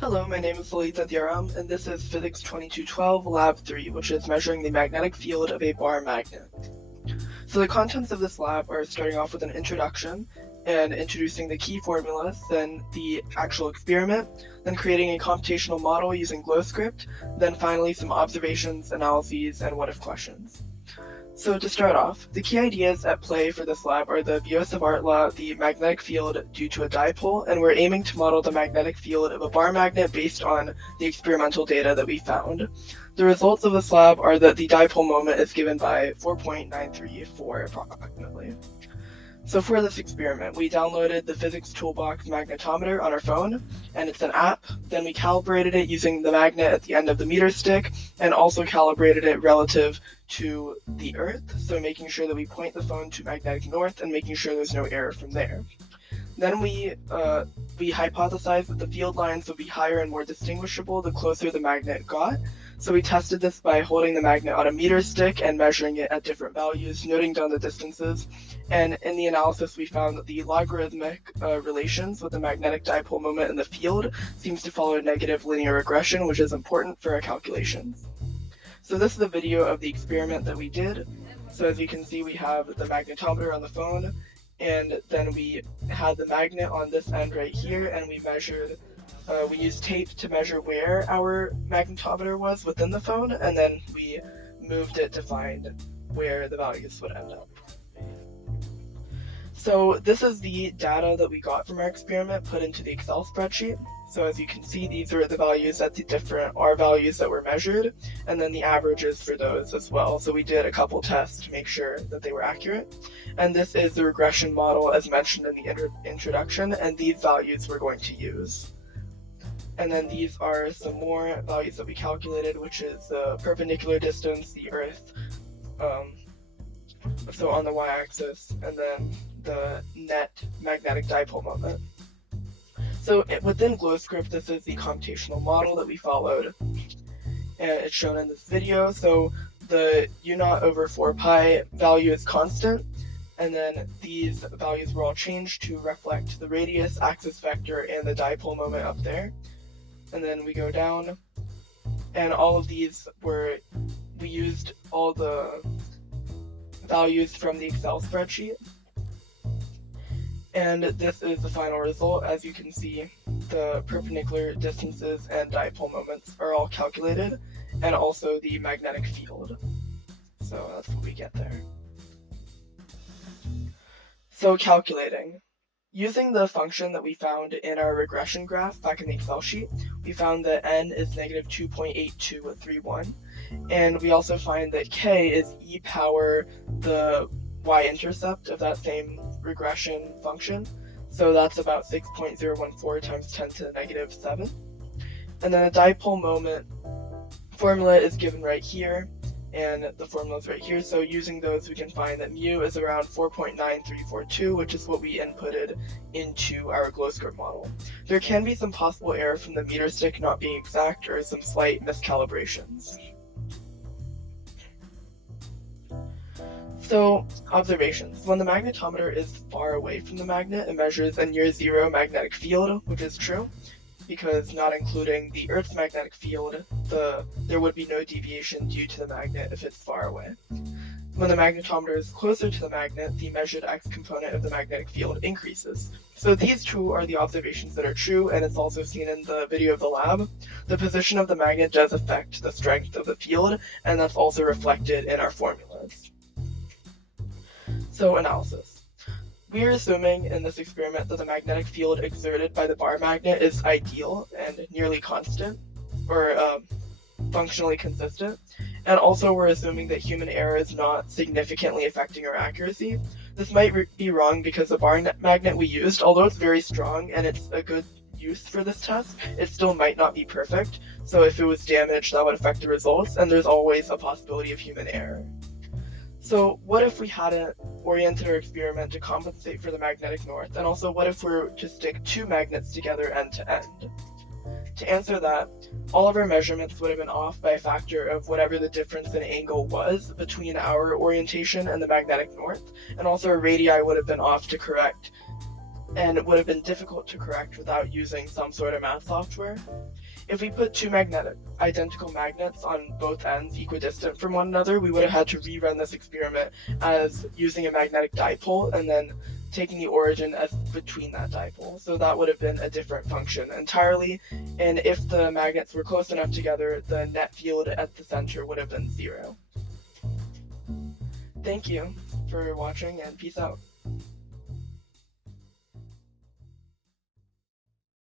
Hello, my name is Lalitha Diaram, and this is Physics 2212 Lab 3, which is measuring the magnetic field of a bar magnet. So the contents of this lab are starting off with an introduction and introducing the key formulas, then the actual experiment, then creating a computational model using GlowScript, then finally some observations, analyses, and what-if questions. So to start off, the key ideas at play for this lab are the Biot-Savart law, the magnetic field due to a dipole, and we're aiming to model the magnetic field of a bar magnet based on the experimental data that we found. The results of this lab are that the dipole moment is given by 4.934 approximately. So for this experiment, we downloaded the Physics Toolbox magnetometer on our phone, and it's an app. Then we calibrated it using the magnet at the end of the meter stick, and also calibrated it relative to the Earth, so making sure that we point the phone to magnetic north and making sure there's no error from there. Then we hypothesized that the field lines would be higher and more distinguishable the closer the magnet got. So we tested this by holding the magnet on a meter stick and measuring it at different values, noting down the distances. And in the analysis, we found that the logarithmic relations with the magnetic dipole moment in the field seems to follow negative linear regression, which is important for our calculations. So this is a video of the experiment that we did. So as you can see, we have the magnetometer on the phone, and then we had the magnet on this end right here, and we measured, we used tape to measure where our magnetometer was within the phone, and then we moved it to find where the values would end up. So this is the data that we got from our experiment put into the Excel spreadsheet. So as you can see, these are the values at the different R values that were measured, and then the averages for those as well. So we did a couple tests to make sure that they were accurate. And this is the regression model as mentioned in the introduction, and these values we're going to use. And then these are some more values that we calculated, which is the perpendicular distance, the Earth, so on the y-axis, and then the net magnetic dipole moment. So within GlowScript, this is the computational model that we followed, and it's shown in this video. So the u0 over 4 pi value is constant, and then these values were all changed to reflect the radius, axis vector, and the dipole moment up there. And then we go down, and all of these we used all the values from the Excel spreadsheet. And this is the final result. As you can see, the perpendicular distances and dipole moments are all calculated, and also the magnetic field. So that's what we get there. So calculating. Using the function that we found in our regression graph back in the Excel sheet, we found that n is negative 2.8231, and we also find that k is e power the y-intercept of that same regression function, so that's about 6.014 times 10 to the negative 7. And then the dipole moment formula is given right here, and the formula is right here, so using those we can find that mu is around 4.9342, which is what we inputted into our GlowScript model. There can be some possible error from the meter stick not being exact, or some slight miscalibrations. So, observations. When the magnetometer is far away from the magnet, it measures a near zero magnetic field, which is true, because not including the Earth's magnetic field, there would be no deviation due to the magnet if it's far away. When the magnetometer is closer to the magnet, the measured x component of the magnetic field increases. So these two are the observations that are true, and it's also seen in the video of the lab. The position of the magnet does affect the strength of the field, and that's also reflected in our formulas. So analysis. We are assuming in this experiment that the magnetic field exerted by the bar magnet is ideal and nearly constant, or functionally consistent. And also we're assuming that human error is not significantly affecting our accuracy. This might be wrong because the bar magnet we used, although it's very strong and it's a good use for this test, it still might not be perfect. So if it was damaged, that would affect the results, and there's always a possibility of human error. So what if we hadn't oriented our experiment to compensate for the magnetic north, and also what if we were to stick two magnets together end to end? To answer that, all of our measurements would have been off by a factor of whatever the difference in angle was between our orientation and the magnetic north, and also our radii would have been off to correct and it would have been difficult to correct without using some sort of math software. If we put two identical magnets on both ends equidistant from one another, we would have had to rerun this experiment as using a magnetic dipole and then taking the origin as between that dipole. So that would have been a different function entirely. And if the magnets were close enough together, the net field at the center would have been 0. Thank you for watching, and peace out.